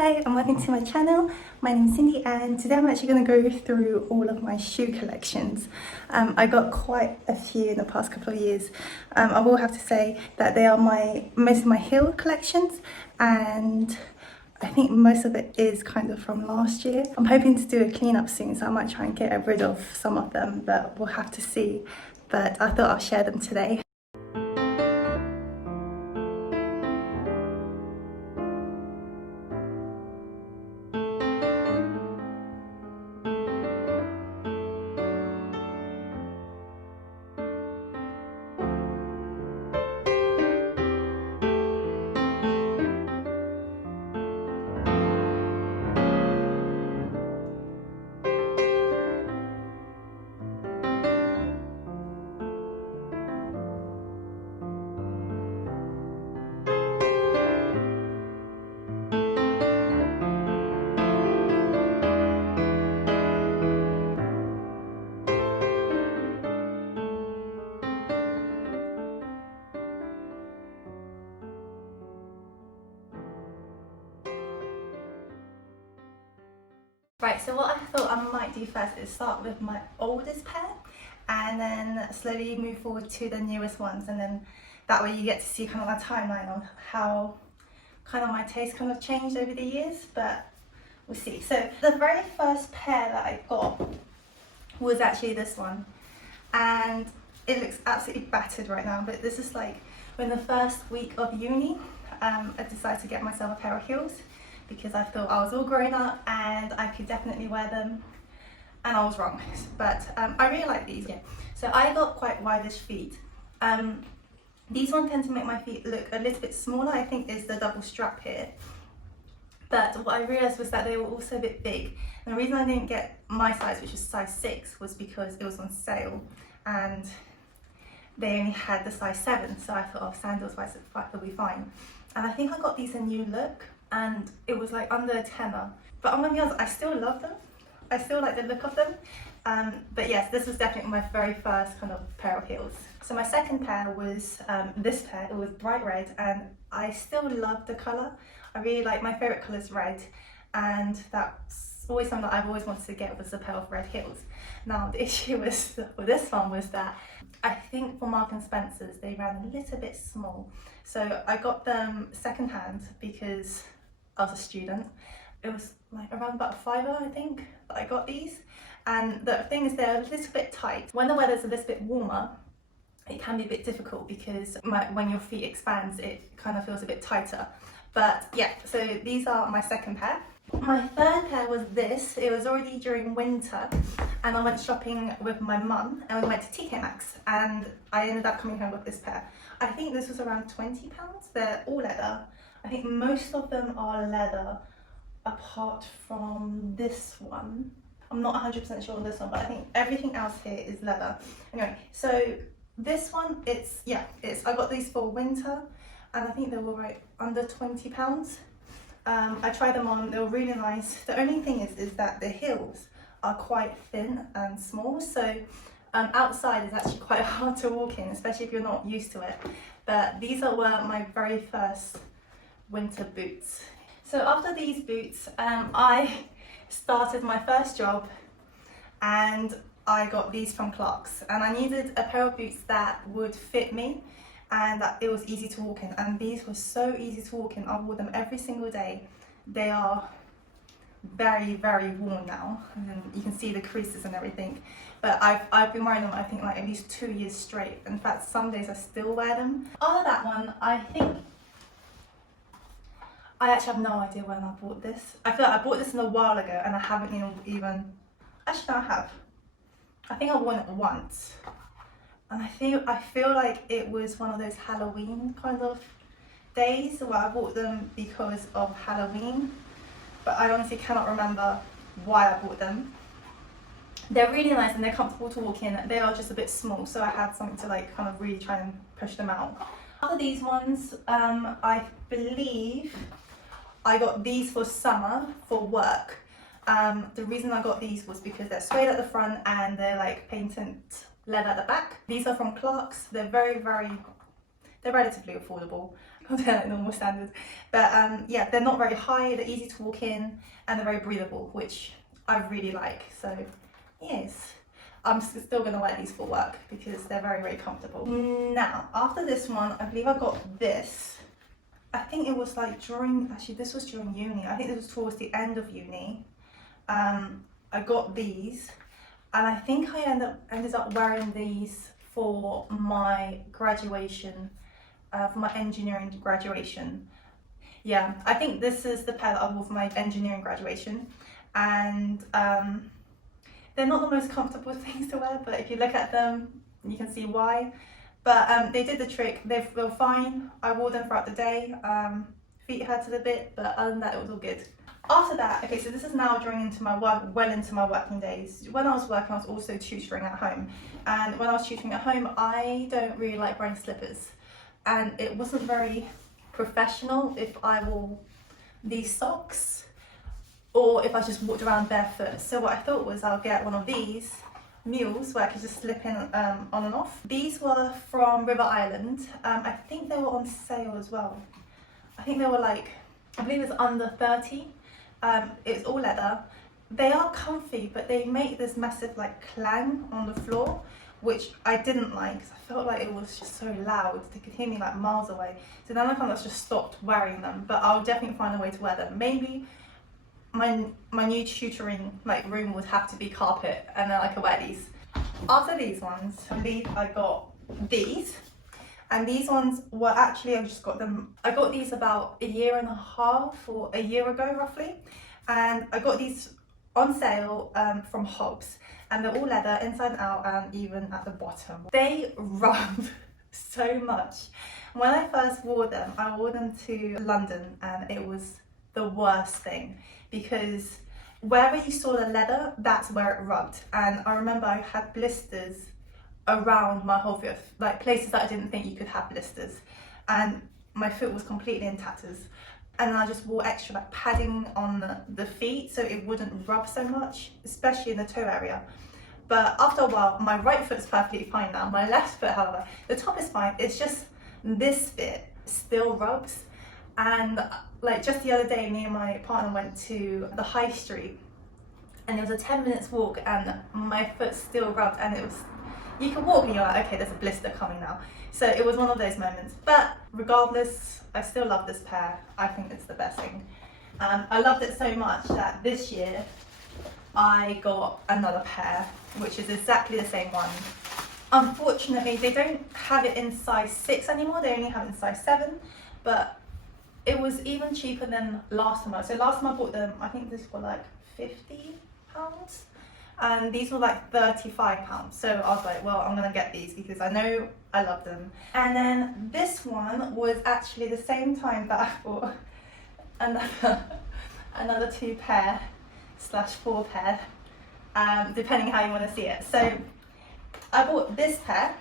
Hello and welcome to my channel. My name is Cindy and today I'm actually going to go through all of my shoe collections. I got quite a few in the past couple of years. I will have to say that they are most of my heel collections, and I think most of it is kind of from last year. I'm hoping to do a cleanup soon, so I might try and get rid of some of them, but we'll have to see. But I thought I'll share them today. Right, so what I thought I might do first is start with my oldest pair and then slowly move forward to the newest ones, and then that way you get to see kind of my timeline on how kind of my taste kind of changed over the years, but we'll see. So the very first pair that I got was actually this one, and it looks absolutely battered right now, but this is like when the first week of uni I decided to get myself a pair of heels, because I thought I was all grown up and I could definitely wear them, and I was wrong. But I really like these. Yeah. So I got quite wide-ish feet. These ones tend to make my feet look a little bit smaller, I think is the double strap here. But what I realised was that they were also a bit big. And the reason I didn't get my size, which was size 6, was because it was on sale and they only had the size 7. So I thought, oh, sandals will be fine. And I think I got these in New Look, and it was like under a tenner. But I'm gonna be honest, I still love them. I still like the look of them. But yes, this was definitely my very first kind of pair of heels. So my second pair was this pair. It was bright red, and I still love the colour. I really like, my favourite colour is red, and that's always something that I've always wanted to get, was a pair of red heels. Now the issue with this one was that I think for Marks and Spencer's they ran a little bit small. So I got them second hand because I was a student. It was like around about a £5, I think, that I got these. And the thing is, they're a little bit tight. When the weather's a little bit warmer, it can be a bit difficult because when your feet expands, it kind of feels a bit tighter. But yeah, so these are my second pair. My third pair was this. It was already during winter, and I went shopping with my mum, and we went to TK Maxx, and I ended up coming home with this pair. I think this was around £20. They're all leather. I think most of them are leather, apart from this one. I'm not 100% sure on this one, but I think everything else here is leather. Anyway, so this one, I got these for winter, and I think they were right under £20. I tried them on, they were really nice. The only thing is that the heels are quite thin and small, so outside is actually quite hard to walk in, especially if you're not used to it. But these were my very first winter boots. So after these boots, I started my first job, and I got these from Clarks, and I needed a pair of boots that would fit me and that it was easy to walk in, and these were so easy to walk in. I wore them every single day. They are very, very worn now, and you can see the creases and everything, but I've been wearing them, I think, like at least 2 years straight. In fact, some days I still wear them. After that one, I actually have no idea when I bought this. I feel like I bought this a while ago, and I haven't even actually, I have. I think I worn it once, and I feel like it was one of those Halloween kind of days where I bought them because of Halloween, but I honestly cannot remember why I bought them. They're really nice and they're comfortable to walk in. They are just a bit small, so I had something to like kind of really try and push them out. After these ones, I believe I got these for summer for work. The reason I got these was because they're suede at the front and they're like patent leather at the back. These are from Clarks. They're relatively affordable. they're like normal standards. But yeah, they're not very high, they're easy to walk in, and they're very breathable, which I really like. So yes, I'm still going to wear these for work because they're very, very comfortable. Now, after this one, I believe I got this. I think it was like actually this was during uni. I think this was towards the end of uni. I got these, and I think I ended up wearing these for my graduation, for my engineering graduation. Yeah, I think this is the pair that I wore for my engineering graduation, and they're not the most comfortable things to wear, but if you look at them, you can see why. But they did the trick. They were fine. I wore them throughout the day. Feet hurted a bit, but other than that, it was all good. After that, okay, so this is now during into my work, well into my working days. When I was working, I was also tutoring at home. And when I was tutoring at home, I don't really like wearing slippers. And it wasn't very professional if I wore these socks or if I just walked around barefoot. So what I thought was I'll get one of these mules where I could just slip in on and off. These were from River Island. I think they were on sale as well. I think they were like, I believe it was under 30. It's all leather. They are comfy, but they make this massive like clang on the floor, which I didn't like because I felt like it was just so loud. They could hear me like miles away. So then I kind of just stopped wearing them, but I'll definitely find a way to wear them. Maybe my new tutoring like room would have to be carpet, and then I could wear these. After these ones, I got these. And these ones were actually, I got these about a year and a half or a year ago roughly. And I got these on sale from Hobbs. And they're all leather inside and out and even at the bottom. They rub so much. When I first wore them, I wore them to London and it was the worst thing because wherever you saw the leather, that's where it rubbed. And I remember I had blisters around my whole foot, like places that I didn't think you could have blisters, and my foot was completely in tatters. And I just wore extra like padding on the feet so it wouldn't rub so much, especially in the toe area. But after a while, my right foot's perfectly fine now. My left foot, however, the top is fine. It's just this bit still rubs. And like just the other day, me and my partner went to the high street, and it was a 10 minutes walk, and my foot still rubbed, and it was. You can walk and you're like, okay, there's a blister coming now. So it was one of those moments. But regardless, I still love this pair. I think it's the best thing. I loved it so much that this year I got another pair, which is exactly the same one. Unfortunately, they don't have it in size 6 anymore. They only have it in size 7. But it was even cheaper than last time. So last time I bought them, I think this were like £50. And these were like £35. So I was like, well, I'm gonna get these because I know I love them. And then this one was actually the same time that I bought another 2 pair / 4 pair, depending how you want to see it. So I bought this pair,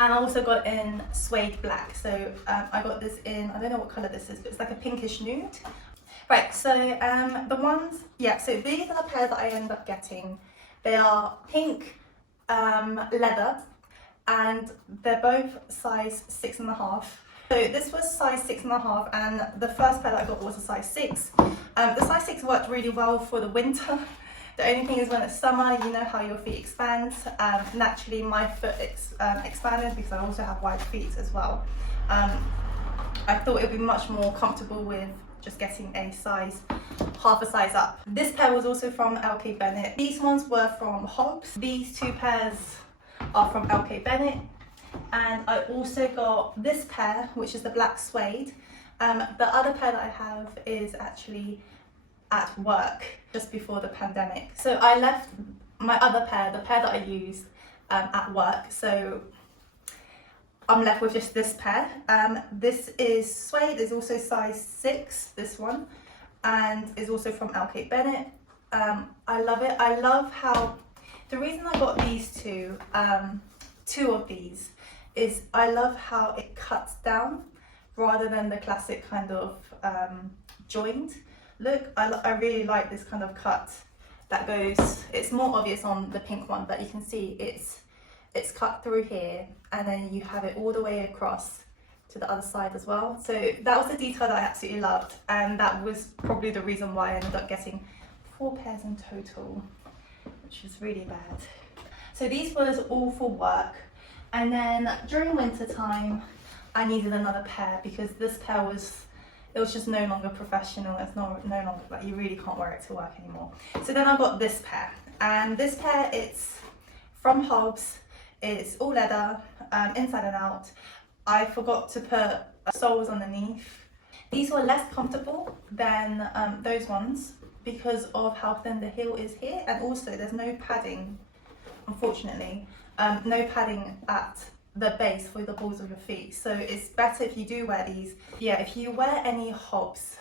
and I also got in suede black. So I got this in, I don't know what colour this is, but it's like a pinkish nude. Right, so the ones, yeah, so these are the pairs that I ended up getting. They are pink leather, and they're both size 6.5. So this was size 6.5, and the first pair that I got was a size 6. The size 6 worked really well for the winter. The only thing is when it's summer, you know how your feet expand. Naturally, my foot expanded because I also have wide feet as well. I thought it would be much more comfortable with just getting a size, half a size up. This pair was also from LK Bennett. These ones were from Hobbs. These 2 pairs are from LK Bennett. And I also got this pair, which is the black suede. The other pair that I have is actually at work just before the pandemic. So I left my other pair, the pair that I used at work. So I'm left with just this pair. This is suede, is also size 6, this one, and is also from LK Bennett. I love it. I love how, the reason I got these 2 of these, is I love how it cuts down rather than the classic kind of joint look. I really like this kind of cut that goes, it's more obvious on the pink one, but you can see it's cut through here, and then you have it all the way across to the other side as well. So that was a detail that I absolutely loved, and that was probably the reason why I ended up getting 4 pairs in total, which was really bad. So these was all for work, and then during winter time I needed another pair because this pair was just no longer professional. It's no longer, like, you really can't wear it to work anymore. So then I got this pair, and this pair, it's from Hobbs. It's all leather, inside and out. I forgot to put soles underneath. These were less comfortable than those ones because of how thin the heel is here, and also there's no padding, unfortunately, no padding at the base for the balls of your feet. So it's better if you do wear these. Yeah, if you wear any Hobbs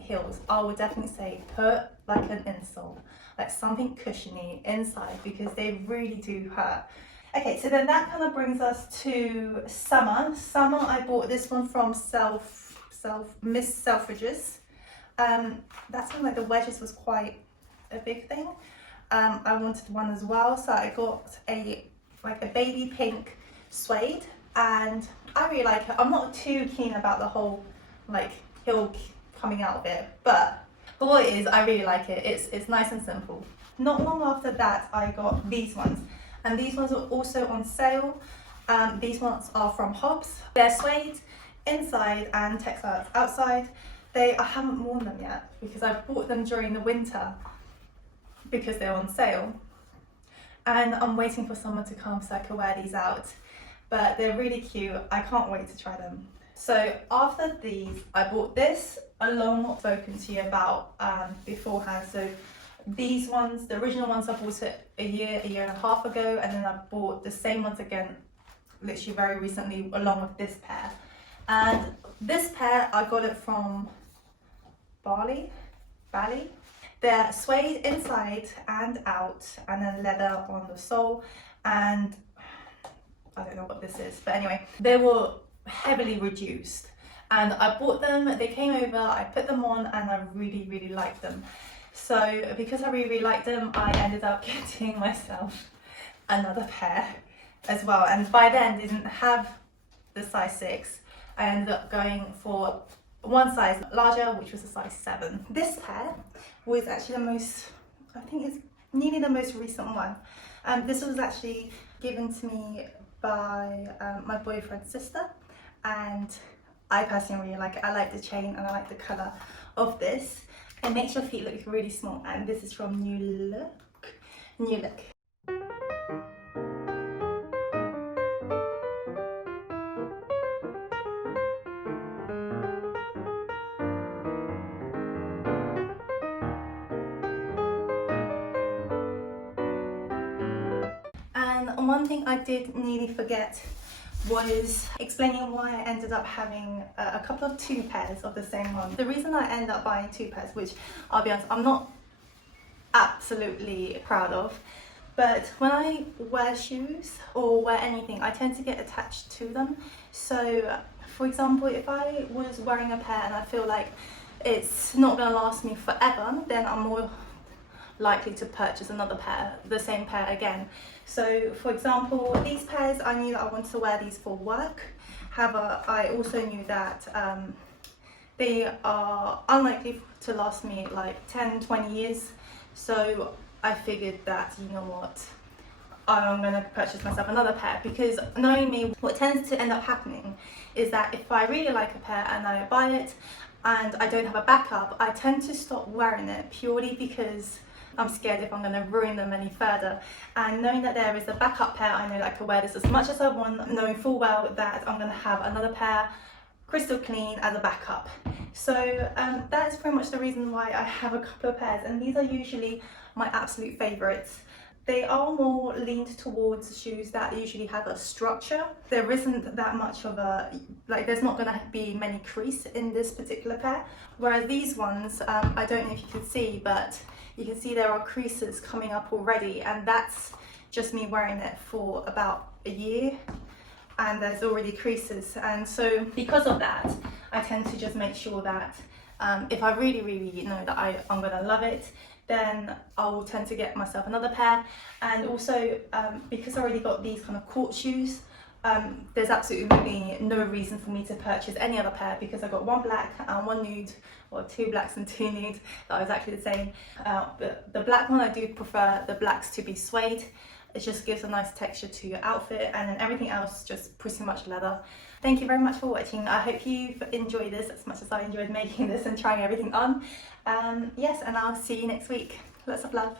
heels, I would definitely say put like an insole, like something cushiony inside, because they really do hurt. Okay, so then that kind of brings us to summer. Summer, I bought this one from Miss Selfridges. That's when, like, the wedges was quite a big thing. I wanted one as well, so I got a baby pink suede, and I really like it. I'm not too keen about the whole like heel coming out of it, but what it is, I really like it. It's nice and simple. Not long after that, I got these ones. And these ones are also on sale. These ones are from Hobbs. They're suede inside and textiles outside. I haven't worn them yet because I bought them during the winter because they're on sale. And I'm waiting for someone to come so I can wear these out. But they're really cute. I can't wait to try them. So after these, I bought this along what I've spoken to you about beforehand. So these ones, the original ones, I bought it a year and a half ago, and then I bought the same ones again literally very recently along with this pair. And this pair, I got it from Bali. They're suede inside and out, and then leather on the sole, and I don't know what this is, but anyway, they were heavily reduced, and I bought them. They came over, I put them on, and I really liked them. So because I really liked them, I ended up getting myself another pair as well. And by then, didn't have the size 6. I ended up going for one size larger, which was a size 7. This pair was actually I think it's nearly the most recent one. This was actually given to me by my boyfriend's sister, and I personally really like it. I like the chain and I like the colour of this. It makes your feet look really small, and this is from New Look. And one thing I did nearly forget was explaining why I ended up having a couple of 2 pairs of the same one. The reason I ended up buying 2 pairs, which I'll be honest, I'm not absolutely proud of, but when I wear shoes or wear anything, I tend to get attached to them. So for example, if I was wearing a pair and I feel like it's not going to last me forever, then I'm more likely to purchase another pair, the same pair again. So for example, these pairs, I knew that I wanted to wear these for work. However, I also knew that they are unlikely to last me like 10-20 years. So I figured that, you know what, I'm going to purchase myself another pair, because knowing me, what tends to end up happening is that if I really like a pair and I buy it and I don't have a backup, I tend to stop wearing it purely because I'm scared if I'm going to ruin them any further. And knowing that there is a backup pair, I know that I can wear this as much as I want, knowing full well that I'm going to have another pair crystal clean as a backup. So that is pretty much the reason why I have a couple of pairs, and these are usually my absolute favourites. They are more leaned towards shoes that usually have a structure. There isn't that much of a, like, there's not going to be many crease in this particular pair. Whereas these ones, I don't know if you can see, but you can see there are creases coming up already, and that's just me wearing it for about a year, and there's already creases. And so because of that, I tend to just make sure that if I really know that I'm going to love it, then I will tend to get myself another pair. And also because I already got these kind of court shoes, there's absolutely no reason for me to purchase any other pair because I got one black and one nude, or two blacks and two nudes that was actually the same. But the black one, I do prefer the blacks to be suede. It just gives a nice texture to your outfit, and then everything else just pretty much leather. Thank you very much for watching. I hope you've enjoyed this as much as I enjoyed making this and trying everything on. Yes, and I'll see you next week. Lots of love.